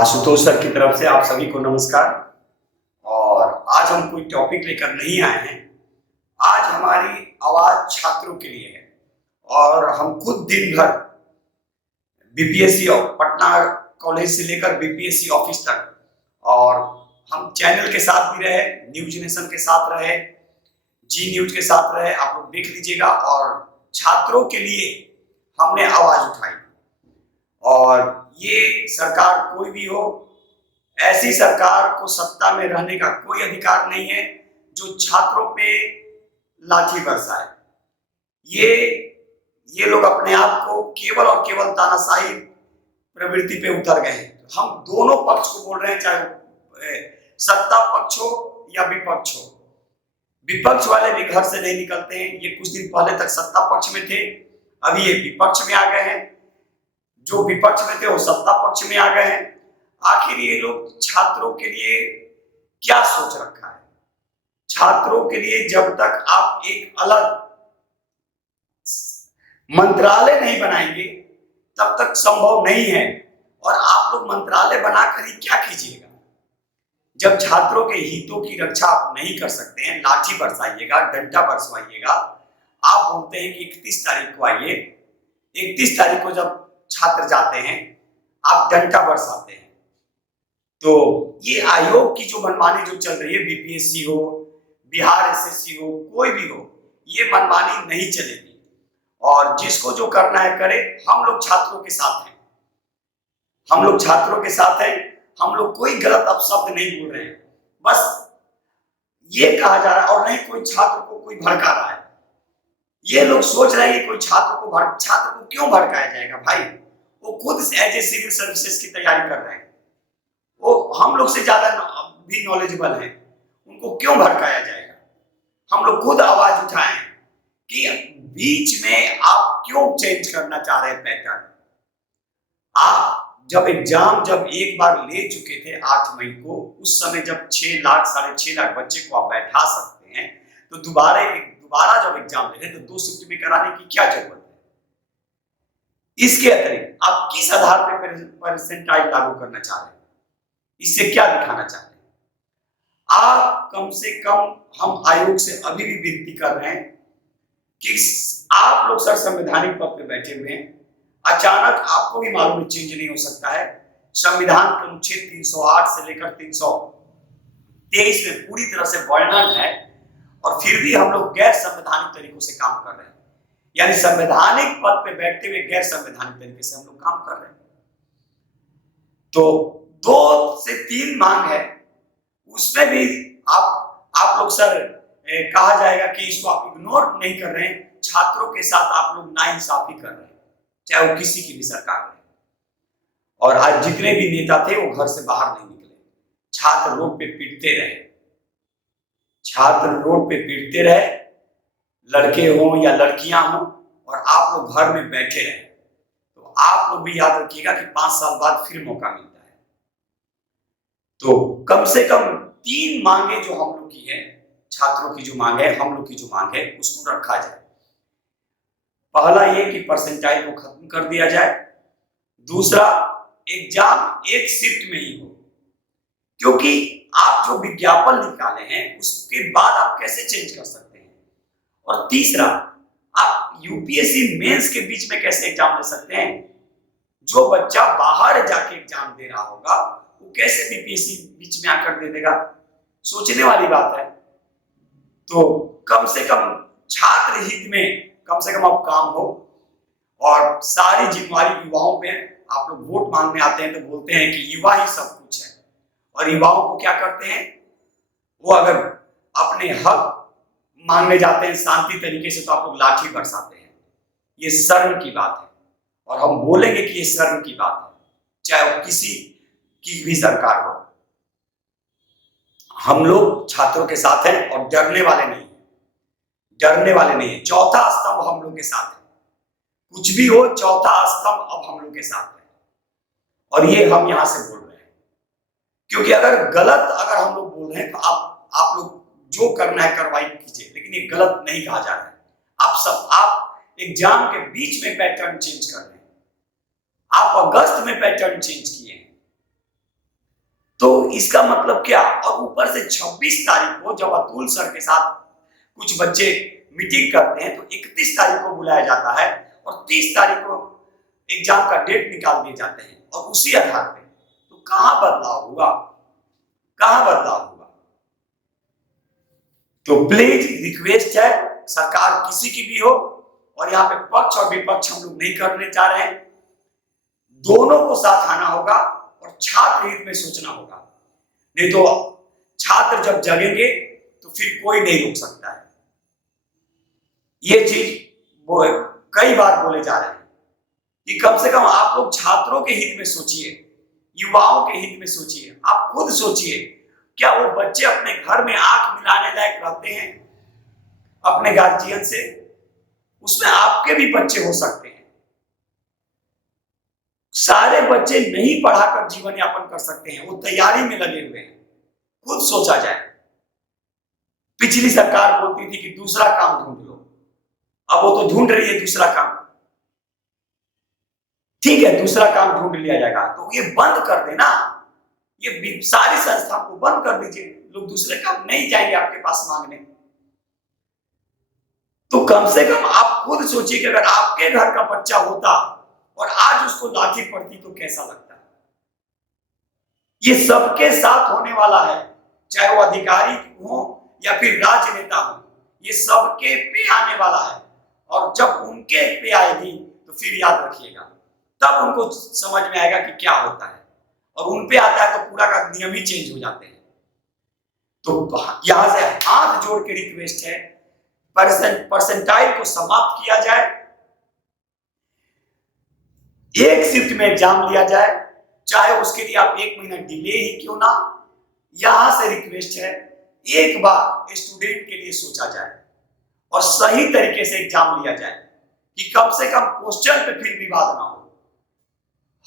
Ashutosh sir की तरफ से आप सभी को नमस्कार। और आज हम कोई टॉपिक लेकर नहीं आए हैं। आज हमारी आवाज छात्रों के लिए है और हम खुद दिन भर बीपीएससी और पटना कॉलेज से लेकर बीपीएससी ऑफिस तक, और हम चैनल के साथ भी रहे, न्यूज नेशन के साथ रहे, जी न्यूज के साथ रहे, आप लोग देख लीजिएगा। और छात्रों के लिए हमने आवाज उठाई। और ये सरकार कोई भी हो, ऐसी सरकार को सत्ता में रहने का कोई अधिकार नहीं है जो छात्रों पे लाठी बरसाए। ये लोग अपने आप को केवल और केवल तानाशाही प्रवृत्ति पे उतर गए हैं। हम दोनों पक्ष को बोल रहे हैं, चाहे सत्ता पक्ष हो या विपक्ष हो। विपक्ष वाले भी घर से नहीं निकलते हैं। ये कुछ दिन पहले तक सत्ता पक्ष में थे, अभी ये विपक्ष में आ गए हैं। जो विपक्ष में थे वो सत्ता पक्ष में आ गए हैं। आखिर ये लोग छात्रों के लिए क्या सोच रखा है? छात्रों के लिए जब तक आप एक अलग मंत्रालय नहीं बनाएंगे तब तक संभव नहीं है। और आप लोग मंत्रालय बनाकर ही क्या कीजिएगा जब छात्रों के हितों की रक्षा आप नहीं कर सकते हैं? लाठी बरसाइएगा, डंडा बरसवाइएगा। आप बोलते हैं कि 31 तारीख को आइए, 31 तारीख को जब छात्र जाते हैं आप डंडा बरसाते हैं। तो ये आयोग की जो मनमानी जो चल रही है, बीपीएससी हो, बिहार एसएससी हो, कोई भी हो, ये मनमानी नहीं चलेगी। और जिसको जो करना है करे। हम लोग छात्रों के साथ हैं, हम लोग छात्रों के साथ हैं। हम लोग कोई गलत अपशब्द नहीं बोल रहे हैं। बस ये कहा जा रहा है, और नहीं कोई छात्र को कोई भड़का रहा है। ये लोग सोच रहे हैं कि कोई छात्र को क्यों भड़काया जाएगा? भाई वो खुद एज ए सिविल सर्विसेज की तैयारी कर रहे हैं, वो हम लोग से ज्यादा भी नॉलेजेबल हैं, उनको क्यों भड़काया जाएगा? हम लोग खुद आवाज उठाएं कि बीच में आप क्यों चेंज करना चाह रहे हैं पैटर्न? आप जब एक बार ले चुके थे 8 मई को, उस समय जब 6 लाख 6.5 लाख बच्चे को आप बैठा सकते हैं, तो दोबारा जब एग्जाम ले रहे हैं तो 2 शिफ्ट में कराने की क्या जरूरत है? इसके अतिरिक्त आप किस आधार पर परसेंटाइल लागू करना चाह रहे हैं? इससे क्या दिखाना चाह रहे हैं? आप कम से कम, हम आयोग से अभी भी विनती कर रहे हैं कि आप लोग सर संवैधानिक पद पे बैठे हुए हैं, अचानक आपको भी मालूम चेंज नहीं हो सकता है। संविधान के अनुच्छेद 308 से लेकर 323 में पूरी तरह से वर्णन है, और फिर भी हम लोग गैर संवैधानिक तरीकों से काम कर रहे हैं। यानी संवैधानिक पद पे बैठते हुए गैर संवैधानिक तरीके से हम लोग काम कर रहे हैं। तो 2 से 3 मांग है, उसमें भी आप लोग सर कहा जाएगा कि इसको आप इग्नोर नहीं कर रहे हैं। छात्रों के साथ आप लोग नाइंसाफी कर रहे हैं, चाहे वो किसी की भी सरकार रहे। और आज जितने भी नेता थे वो घर से बाहर नहीं निकले। छात्र रोड पे पीटते रहे, लड़के हों या लड़कियां हों, और आप लोग घर में बैठे रहे। तो आप लोग भी याद रखिएगा कि 5 साल बाद फिर मौका मिलता है। तो कम से कम 3 मांगे जो हम लोग की है, छात्रों की जो मांग है, हम लोग की जो मांग है, उसको रखा जाए। पहला ये कि परसेंटाइल को खत्म कर दिया जाए। दूसरा, एग्जाम एक शिफ्ट में ही हो, क्योंकि आप जो विज्ञापन निकाले हैं उसके बाद आप कैसे चेंज कर सकते हैं? और तीसरा, आप यूपीएससी मेंस के बीच में कैसे एग्जाम ले सकते हैं? जो बच्चा बाहर जाके एग्जाम दे रहा होगा वो कैसे बीपीएससी बीच में आकर दे देगा? सोचने वाली बात है। तो कम से कम छात्र हित में कम से कम अब काम हो, और सारी जिम्मेवारी युवाओं पे। आप लोग वोट मांगने आते हैं तो बोलते हैं कि युवा ही सब कुछ है, और युवाओं को क्या करते हैं? वो अगर अपने हक मांगने जाते हैं शांति तरीके से तो आप लोग लाठी बरसाते हैं। ये शर्म की बात है, और हम बोलेंगे कि ये शर्म की बात है, चाहे वो किसी की भी सरकार हो। हम लोग छात्रों के साथ हैं और डरने वाले नहीं हैं। चौथा स्तंभ हम लोग के साथ है। कुछ भी हो, चौथा स्तंभ अब हम लोग के साथ है, और ये हम यहां से बोल रहे हैं। क्योंकि अगर हम लोग बोल रहे हैं तो आप लोग जो करना है कार्रवाई कीजिए, लेकिन ये गलत नहीं कहा जा रहा है। आप एग्जाम के बीच में पैटर्न चेंज कर रहे हैं। आप अगस्त में पैटर्न चेंज किए हैं, तो इसका मतलब क्या, और ऊपर से 26 तारीख को जब अतुल सर के साथ कुछ बच्चे मीटिंग करते हैं तो 31 तारीख को बुलाया जाता है और 30 तारीख को एग्जाम का डेट निकाल दिए जाते हैं, और उसी आधार पे तो कहां बदलाव हुआ, कहां बदलाव हुआ। तो प्लीज रिक्वेस्ट है, सरकार किसी की भी हो, और यहाँ पे पक्ष और विपक्ष हम लोग नहीं करने चाह रहे हैं, दोनों को साथ आना होगा और छात्र हित में सोचना होगा। नहीं तो छात्र जब जगेंगे तो फिर कोई नहीं रोक सकता है। ये चीज वो कई बार बोले जा रहे हैं कि कम से कम आप लोग छात्रों के हित में सोचिए, युवाओं के हित में सोचिए। आप खुद सोचिए, क्या वो बच्चे अपने घर में आंख मिलाने लायक रहते हैं अपने गार्जियन से? उसमें आपके भी बच्चे हो सकते हैं। सारे बच्चे नहीं पढ़ाकर जीवन यापन कर सकते हैं, वो तैयारी में लगे हुए हैं। खुद सोचा जाए। पिछली सरकार बोलती थी कि दूसरा काम ढूंढ लो, अब वो तो ढूंढ रही है दूसरा काम। ठीक है, दूसरा काम ढूंढ लिया जाएगा, तो ये बंद कर देना, ये सारी संस्था को बंद कर दीजिए। लोग दूसरे काम नहीं जाएंगे आपके पास मांगने। तो कम से कम आप खुद सोचिए कि अगर आपके घर का बच्चा होता और आज उसको लाठी पड़ती तो कैसा लगता। ये सबके साथ होने वाला है, चाहे वो अधिकारी हो या फिर राजनेता हो, ये सबके पे आने वाला है। और जब उनके पे आएगी तो फिर याद रखिएगा, तब उनको समझ में आएगा कि क्या होता है, और उन पे आता है तो पूरा का नियम ही चेंज हो जाते हैं। तो यहां से हाथ जोड़ के रिक्वेस्ट है, परसेंटाइल को समाप्त किया जाए, एक शिफ्ट में एग्जाम लिया जाए, चाहे उसके लिए आप 1 महीना डिले ही क्यों ना। यहां से रिक्वेस्ट है, एक बार स्टूडेंट के लिए सोचा जाए और सही तरीके से एग्जाम लिया जाए कि कम से कम क्वेश्चन पे फिर विवाद ना हो।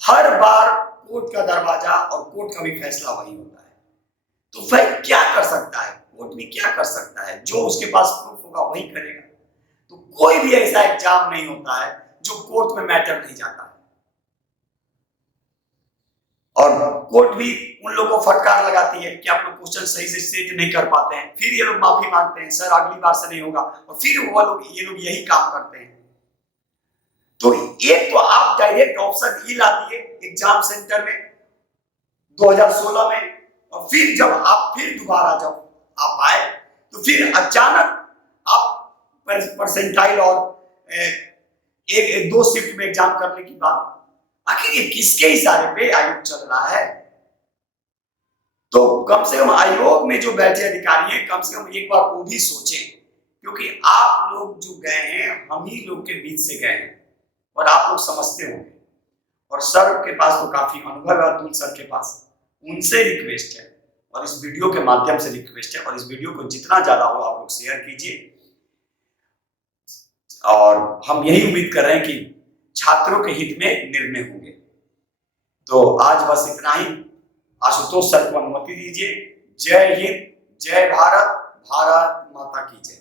हर बार कोर्ट का दरवाजा और कोर्ट का भी फैसला वही होता है। तो फिर क्या कर सकता है कोर्ट भी, क्या कर सकता है? जो उसके पास प्रूफ होगा वही करेगा। तो कोई भी ऐसा एग्जाम नहीं होता है जो कोर्ट में मैटर नहीं जाता है, और कोर्ट भी उन लोगों को फटकार लगाती है कि आप लोग क्वेश्चन सही से सेट नहीं कर पाते हैं। फिर ये लोग माफी मांगते हैं, सर अगली बार से नहीं होगा, और फिर ये लोग यही काम करते हैं। तो एक तो आप डायरेक्ट ऑप्शन ई ला दिए एग्जाम सेंटर में 2016 में, और फिर जब आप फिर दोबारा जब आप आए तो फिर अचानक आप परसेंटाइल और एक 2 शिफ्ट में एग्जाम करने की बात। आखिर ये किसके इशारे पे आयोग चल रहा है? तो कम से कम आयोग में जो बैठे अधिकारी हैं, कम से कम एक बार वो भी सोचें, क्योंकि आप लोग जो गए हैं हम ही लोग के बीच से गए हैं और आप लोग समझते होंगे। और सर के पास तो काफी अनुभव है, अतुल सर के पास, उनसे रिक्वेस्ट है और इस वीडियो के माध्यम से रिक्वेस्ट है, और इस वीडियो को जितना ज्यादा हो आप लोग शेयर कीजिए। और हम यही उम्मीद कर रहे हैं कि छात्रों के हित में निर्णय होंगे। तो आज बस इतना ही। आशुतोष सर को अनुमति दीजिए। जय हिंद, जय भारत, भारत माता की जय।